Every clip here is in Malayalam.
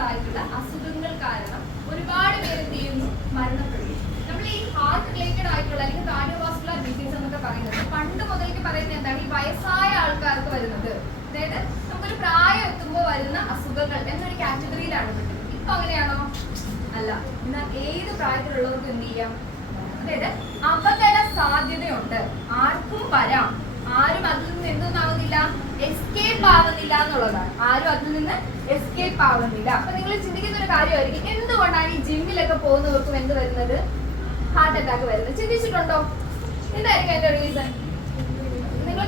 റിലേറ്റഡ് ആയിട്ടുള്ള അസുഖങ്ങൾ കാരണം ഒരുപാട് പേര് എന്ത് ചെയ്യുന്നു, മരണപ്പെടുന്നു. നമ്മൾ ഈ ഹാർട്ട് റിലേറ്റഡ് ആയിട്ടുള്ള അല്ലെങ്കിൽ കാർഡിയോവാസ്കുലർ ഡിസീസ് എന്നൊക്കെ പറയുന്നത് പണ്ട് മുതലേക്ക് പറയുന്നത് എന്താണ്, ഈ വയസ്സായ ആൾക്കാർക്ക് വരുന്നത്, അതായത് നമുക്കൊരു പ്രായം എത്തുമ്പോൾ വരുന്ന അസുഖങ്ങൾ എന്നൊരു കാറ്റഗറിയിലാണ് പെട്ടത്. ഇപ്പൊ അങ്ങനെയാണോ? അല്ല. എന്നാൽ ഏത് പ്രായത്തിലുള്ളവർക്കും എന്ത് ചെയ്യാം, അതായത് അപകട സാധ്യതയുണ്ട്, ആർക്കും വരാം, ആരും അതിൽ നിന്ന് എന്തൊന്നാവുന്നില്ല, എസ്കേപ്പ് ആവുന്നില്ല എന്നുള്ളതാണ്. ആരും അതിൽ നിന്ന് എസ്കേപ്പ് ആവുന്നില്ല. അപ്പൊ നിങ്ങൾ ചിന്തിക്കുന്ന ഒരു കാര്യമായിരിക്കും, എന്തുകൊണ്ടാണ് ഈ ജിമ്മിലൊക്കെ പോകുന്നവർക്കും എന്ത് വരുന്നത്, ഹാർട്ട് അറ്റാക്ക് വരുന്നത്? ചിന്തിച്ചിട്ടുണ്ടോ? എന്തായിരിക്കും അതിന്റെ റീസൺ? നിങ്ങൾ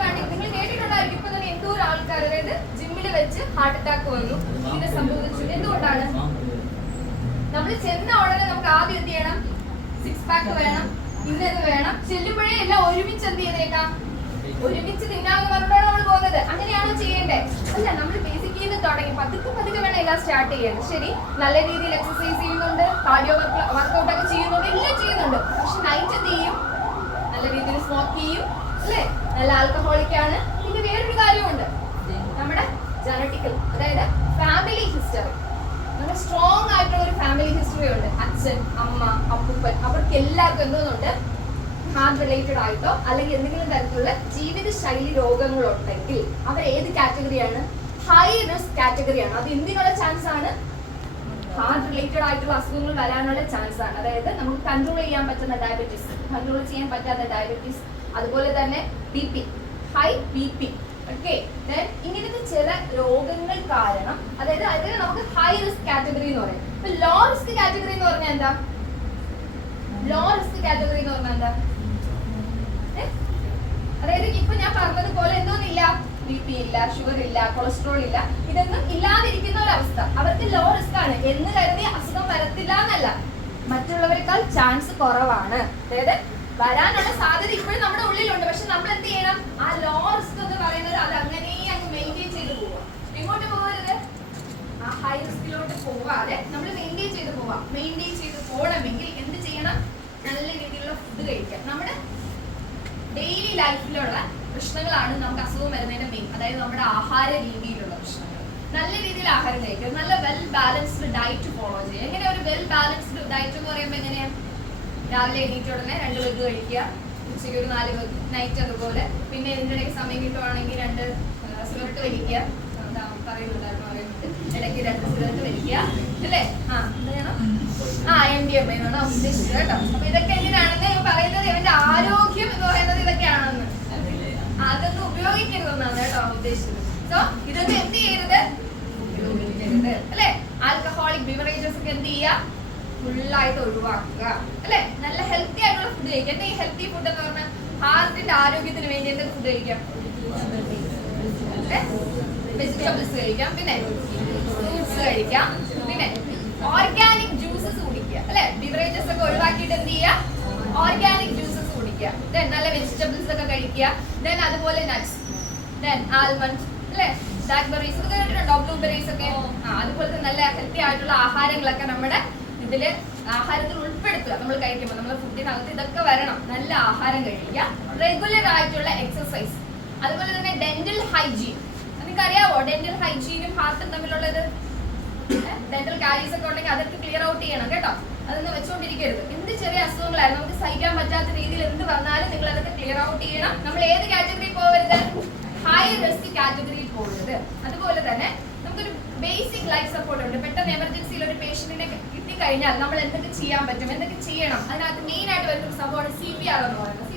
കേട്ടിട്ടുണ്ടായിരിക്കും. ഇപ്പൊ തന്നെ എന്തോരം ആൾക്കാർ, അതായത് ജിമ്മിൽ വെച്ച് ഹാർട്ട് അറ്റാക്ക് വന്നു, ഇങ്ങനെ സംഭവിച്ചു. എന്തുകൊണ്ടാണ്? നമ്മൾ ചെന്ന ഉടനെ നമുക്ക് ആദ്യം എന്ത് ചെയ്യണം, 6 പാക്ക് വേണം, ഇന്നത് വേണം, ചെല്ലുമ്പോഴേ എല്ലാം ഒരുമിച്ച് എന്ത് ചെയ്തേക്കാം, ഒരുമിച്ച് തിന്നാന്ന് പറഞ്ഞിട്ടാണ് നമ്മൾ പോകുന്നത്. അങ്ങനെയാണോ ചെയ്യേണ്ടേ? അല്ല. നമ്മൾ ബേസിക്കിൽ നിന്ന് തുടങ്ങി പതുക്കെ വേണം എല്ലാം സ്റ്റാർട്ട് ചെയ്യാൻ. ശരി, നല്ല രീതിയിൽ എക്സസൈസ് ചെയ്യുന്നുണ്ട്, കാർഡിയോ വർക്കൗട്ട് ഒക്കെ ചെയ്യുന്നുണ്ട്, എല്ലാം ചെയ്യുന്നുണ്ട്. പക്ഷെ നൈറ്റ് എന്ത് ചെയ്യും, നല്ല രീതിയിൽ സ്മോക്ക് ചെയ്യും, അല്ലേ, നല്ല ആൽക്കഹോളിക് ആണ്. പിന്നെ വേറൊരു കാര്യമുണ്ട്, നമ്മുടെ ജനറ്റിക്കൽ, അതായത് ഫാമിലി ഹിസ്റ്ററി. നമ്മുടെ സ്ട്രോങ് ആയിട്ടുള്ള ഒരു ഫാമിലി ഹിസ്റ്ററി ഉണ്ട്. അച്ഛൻ, അമ്മ, അപ്പൂപ്പൻ, അവർക്ക് എല്ലാവർക്കും എന്തോന്നുണ്ട്, ഹാർട്ട് റിലേറ്റഡ് ആയിട്ടോ അല്ലെങ്കിൽ എന്തെങ്കിലും തരത്തിലുള്ള ജീവിതശൈലി രോഗങ്ങളുണ്ടെങ്കിൽ അവർ ഏത് കാറ്റഗറിയാണ്, ഹൈ റിസ്ക് കാറ്റഗറിയാണ്. അത് എന്തിനുള്ള ചാൻസ് ആണ്, ഹാർട്ട് റിലേറ്റഡ് ആയിട്ടുള്ള അസുഖങ്ങൾ വരാനുള്ള ചാൻസ് ആണ്. അതായത് നമുക്ക് കൺട്രോൾ ചെയ്യാൻ പറ്റുന്ന ഡയബറ്റീസ്, കൺട്രോൾ ചെയ്യാൻ പറ്റാത്ത ഡയബറ്റീസ്, അതുപോലെ തന്നെ BP, ഹൈ BP. ഓക്കെ, ഇങ്ങനത്തെ ചില രോഗങ്ങൾ കാരണം, അതായത് അതിന് നമുക്ക് ഹൈ റിസ്ക് കാറ്റഗറി എന്ന് പറയും. ഇപ്പൊ ലോ റിസ്ക് കാറ്റഗറി എന്ന് പറഞ്ഞാൽ എന്താ, ലോ റിസ്ക് കാറ്റഗറി എന്ന് പറഞ്ഞാൽ എന്താ, അതായത് ഇപ്പൊ ഞാൻ പറഞ്ഞതുപോലെ എന്തോന്നില്ല, BP ഇല്ല, ഷുഗർ ഇല്ല, കൊളസ്ട്രോൾ ഇല്ല, ഇതൊന്നും ഇല്ലാതിരിക്കുന്ന ഒരവസ്ഥ. അവർക്ക് ലോ റിസ്ക് ആണ് എന്ന് കരുതി അസുഖം വരത്തില്ല എന്നല്ല, മറ്റുള്ളവരെക്കാൾ ചാൻസ് കുറവാണ്. അതായത് വരാനുള്ള സാധ്യത ഇപ്പോഴും നമ്മുടെ ഉള്ളിലുണ്ട്. പക്ഷെ നമ്മൾ എന്ത് ചെയ്യണം, ആ ലോ റിസ്ക് എന്ന് പറയുന്നത് അത് അങ്ങനെ അങ്ങ് മെയിൻറ്റെയിൻ ചെയ്ത് പോവാം. എങ്ങോട്ട് പോകരുത്, ആ ഹൈ റിസ്കിലോട്ട് പോവാതെ നമ്മൾ മെയിൻറ്റെയിൻ ചെയ്ത് പോവാം. മെയിൻറ്റെയിൻ ചെയ്ത് പോകണമെങ്കിൽ എന്ത് ചെയ്യണം, നല്ല രീതിയിലുള്ള ഫുഡ് കഴിക്കാം. നമ്മുടെ ഡെയിലി ലൈഫിലുള്ള പ്രശ്നങ്ങളാണ് നമുക്ക് അസുഖം വരുന്നതിന്റെ മെയിൻ. അതായത് നമ്മുടെ ആഹാര രീതിയിലുള്ള പ്രശ്നങ്ങൾ. നല്ല രീതിയിൽ ആഹാരം കഴിക്കുക, നല്ല വെൽ ബാലൻസ്ഡ് ഡയറ്റ് ഫോളോ ചെയ്യുക. എങ്ങനെ ഒരു വെൽ ബാലൻസ്ഡ് ഡയറ്റ് എന്ന് പറയുമ്പോൾ എങ്ങനെയാണ്, രാവിലെ എണീറ്റ ഉടനെ 2 വെഗ് കഴിക്കുക, ഉച്ചയ്ക്ക് ഒരു 4 വെഗ്, നൈറ്റ് അതുപോലെ. പിന്നെ ഇതിൻ്റെ ഇടയ്ക്ക് സമയം കിട്ടുവാണെങ്കിൽ 2 സിഗരറ്റ് വലിക്കുക, പറയുന്നുണ്ടായിരുന്നു ഇടയ്ക്ക് 2 സിഗരറ്റ് വലിക്കുക, അല്ലേ? MDMA എന്നാണ് ഉദ്ദേശിച്ചത് കേട്ടോ. അപ്പൊ ഇതൊക്കെ എങ്ങനെയാണെന്ന് പറയുന്നത്, ഇവന്റെ ആരോഗ്യം എന്ന് പറയുന്നത് ഇതൊക്കെയാണെന്ന്, അതൊന്നും ഉപയോഗിക്കരുതെന്നാണ് കേട്ടോ ഉദ്ദേശിച്ചത്. സോ ഇതൊക്കെ എന്ത് ചെയ്യരുത്, ഉപയോഗിക്കരുത്, അല്ലെ? ആൽക്കഹോളിക് ബിവറേജസ് ഒക്കെ എന്ത് ചെയ്യുക, ഫുള്ളായിട്ട് ഒഴിവാക്കുക, അല്ലെ? നല്ല ഹെൽത്തി ആയിട്ടുള്ള ഫുഡ് കഴിക്കുക. എന്താ ഈ ഹെൽത്തി ഫുഡ് എന്ന് പറഞ്ഞാൽ, ഹാർട്ടിന്റെ ആരോഗ്യത്തിന് വേണ്ടി എന്തൊക്കെ ഫുഡ് കഴിക്കാം, വെജിറ്റബിൾസ് കഴിക്കാം, പിന്നെ ഫ്രൂട്ട്സ് കഴിക്കാം, പിന്നെ ഓർഗാനിക് ജ്യൂസസ് കുടിക്കുക, അല്ലെ? ബിവറേജസ് ഒക്കെ ഒഴിവാക്കിയിട്ട് എന്ത് ചെയ്യുക, ഓർഗാനിക് ജ്യൂസസ് കുടിക്കുക. ദെൻ നല്ല വെജിറ്റബിൾസ് ഒക്കെ കഴിക്കുക. ദെൻ അതുപോലെ നട്ട്സ്, ദെൻ ആൽമണ്ട്സ്, അല്ലെ? ബ്ലാക്ക്ബെറീസ് ഒക്കെ കേട്ടിട്ടുണ്ടോ, ബ്ലൂബെറീസ് ഒക്കെ. അതുപോലത്തെ നല്ല ഹെൽത്തി ആയിട്ടുള്ള ആഹാരങ്ങളൊക്കെ നമ്മുടെ ഇതില് ആഹാരത്തിൽ ഉൾപ്പെടുത്തുക. നമ്മൾ കഴിക്കുമ്പോൾ നമ്മുടെ ഫുഡിനകത്ത് ഇതൊക്കെ വരണം. നല്ല ആഹാരം കഴിക്കുക, റെഗുലർ ആയിട്ടുള്ള എക്സസൈസ്, അതുപോലെ തന്നെ ഡെന്റൽ ഹൈജീൻ. നിങ്ങൾക്ക് അറിയാവോ ഡെന്റൽ ഹൈജീനും ഹാർട്ടും തമ്മിലുള്ളത്? ഡെന്റൽ കാരീസ് ഒക്കെ ഉണ്ടെങ്കിൽ അതൊക്കെ ക്ലിയർ ഔട്ട് ചെയ്യണം കേട്ടോ. അതൊന്നും വെച്ചുകൊണ്ടിരിക്കരുത്. എന്ത് ചെറിയ അസുഖങ്ങളായിരുന്നു, നമുക്ക് സഹിക്കാൻ പറ്റാത്ത രീതിയിൽ എന്ത് വന്നാലും നിങ്ങൾ അതൊക്കെ ക്ലിയർ ഔട്ട് ചെയ്യണം. നമ്മൾ ഏത് കാറ്റഗറിയിൽ പോകരുത്, ഹൈ റിസ്ക് കാറ്റഗറിയിൽ പോകരുത്. അതുപോലെ തന്നെ നമുക്കൊരു ബേസിക് ലൈഫ് സപ്പോർട്ട് ഉണ്ട്. പെട്ടെന്ന് എമർജൻസിയിൽ ഒരു പേഷ്യന്റിനെ കിട്ടിക്കഴിഞ്ഞാൽ നമ്മൾ എന്തൊക്കെ ചെയ്യാൻ പറ്റും, എന്തൊക്കെ ചെയ്യണം, അതിനകത്ത് മെയിൻ ആയിട്ട് വരുന്ന സംഭവമാണ് CPR എന്ന് പറയുന്നത്.